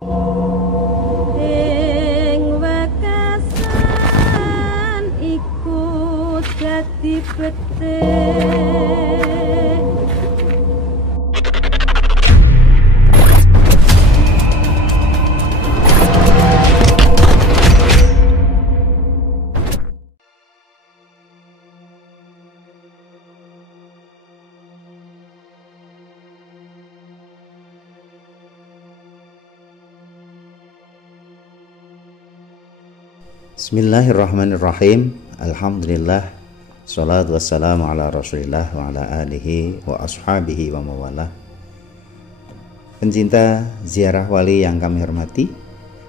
Ing wekasan iku dadi betih. Bismillahirrahmanirrahim. Alhamdulillah. Salatu wassalamu ala rasulillah wa ala alihi wa ashabihi wa mawalah. Pencinta ziarah wali yang kami hormati,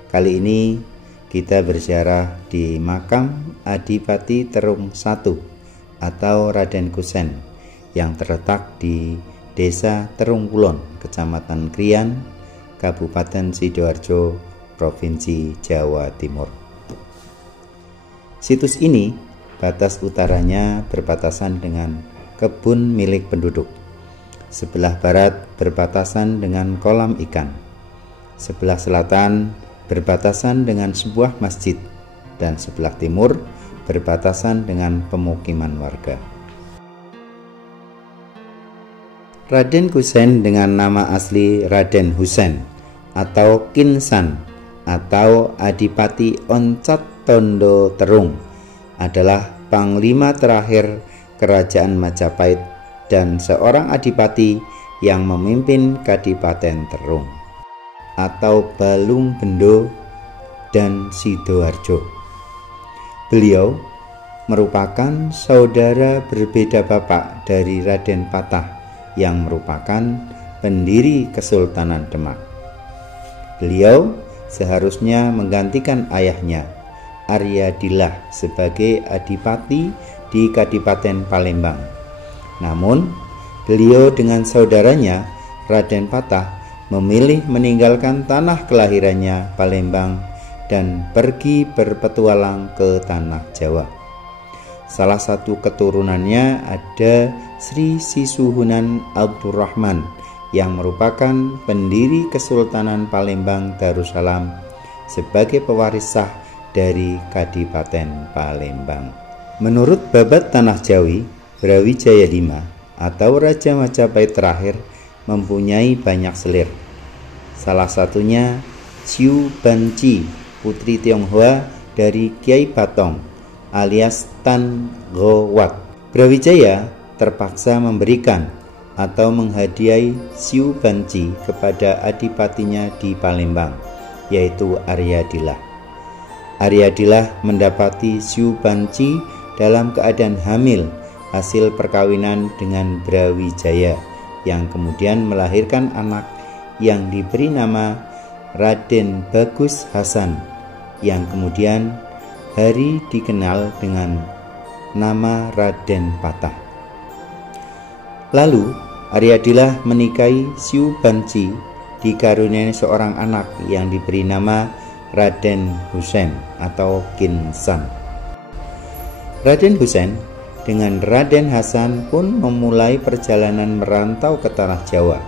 kali ini kita berziarah di makam Adipati Terung I atau Raden Kusen yang terletak di Desa Terung Kulon, Kecamatan Krian, Kabupaten Sidoarjo, Provinsi Jawa Timur. Situs ini batas utaranya berbatasan dengan kebun milik penduduk. Sebelah barat berbatasan dengan kolam ikan. Sebelah selatan berbatasan dengan sebuah masjid dan sebelah timur berbatasan dengan pemukiman warga. Raden Kusen dengan nama asli Raden Husen atau Kinsan atau Adipati Oncot Tondo Terung adalah panglima terakhir Kerajaan Majapahit dan seorang adipati yang memimpin Kadipaten Terung atau Balung Bendo dan Sidoarjo. Beliau merupakan saudara berbeda bapak dari Raden Patah yang merupakan pendiri Kesultanan Demak. Beliau seharusnya menggantikan ayahnya Aryadillah sebagai adipati di Kadipaten Palembang. Namun, beliau dengan saudaranya Raden Patah memilih meninggalkan tanah kelahirannya Palembang dan pergi berpetualang ke tanah Jawa. Salah satu keturunannya ada Sri Sisuhunan Abdurrahman yang merupakan pendiri Kesultanan Palembang Darussalam sebagai pewaris sah dari Kadipaten Palembang. Menurut Babat Tanah Jawi, Brawijaya V atau Raja Majapahit terakhir mempunyai banyak selir. Salah satunya Ciu Banci, putri Tionghoa dari Kiai Batong alias Tan Gowat. Brawijaya terpaksa memberikan atau menghadiahi Ciu Banci kepada adipatinya di Palembang, yaitu Aryadillah. Aryadillah mendapati Ciu Banci dalam keadaan hamil hasil perkawinan dengan Brawijaya yang kemudian melahirkan anak yang diberi nama Raden Bagus Hasan yang kemudian hari dikenal dengan nama Raden Patah. Lalu Aryadillah menikahi Ciu Banci, dikaruniai seorang anak yang diberi nama Raden Husen atau Kinsan. Raden Husen dengan Raden Hasan pun memulai perjalanan merantau ke tanah Jawa.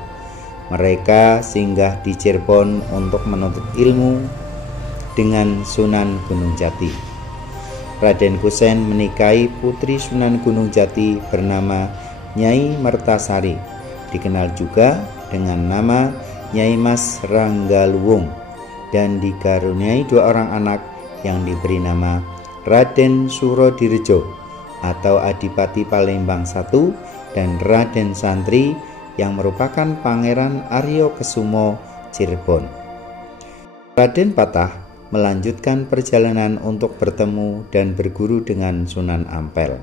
Mereka singgah di Cirebon untuk menuntut ilmu dengan Sunan Gunung Jati. Raden Kusen menikahi putri Sunan Gunung Jati bernama Nyai Mertasari, dikenal juga dengan nama Nyai Mas Ranggaluwung, dan dikaruniai dua orang anak yang diberi nama Raden Surodirejo atau Adipati Palembang I dan Raden Santri yang merupakan Pangeran Aryo Kesumo Cirebon. Raden Patah melanjutkan perjalanan untuk bertemu dan berguru dengan Sunan Ampel.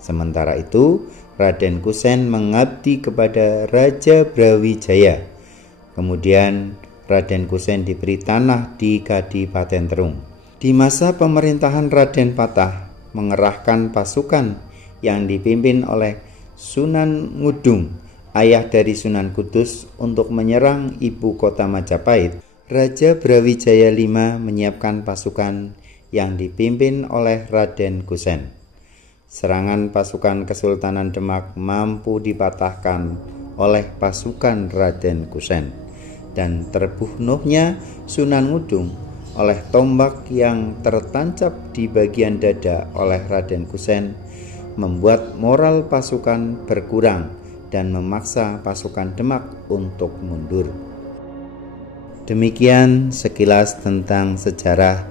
Sementara itu, Raden Kusen mengabdi kepada Raja Brawijaya. Kemudian Raden Kusen diberi tanah di Kadipaten Terung. Di masa pemerintahan Raden Patah mengerahkan pasukan yang dipimpin oleh Sunan Ngudung, ayah dari Sunan Kudus, untuk menyerang ibu kota Majapahit. Raja Brawijaya V menyiapkan pasukan yang dipimpin oleh Raden Kusen. Serangan pasukan Kesultanan Demak mampu dipatahkan oleh pasukan Raden Kusen. dan terbunuhnya Sunan Ngudung oleh tombak yang tertancap di bagian dada oleh Raden Kusen membuat moral pasukan berkurang dan memaksa pasukan Demak untuk mundur. Demikian sekilas tentang sejarah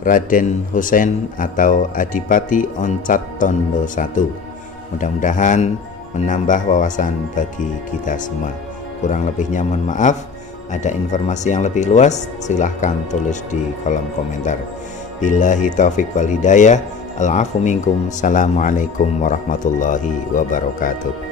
Raden Husein atau Adipati Onchat Tondo I. Mudah-mudahan menambah wawasan bagi kita semua. Kurang lebihnya mohon maaf. Ada informasi yang lebih luas, silahkan tulis di kolom komentar. Billahi taufiq wal hidayah. Al-afu minkum. Assalamualaikum warahmatullahi wabarakatuh.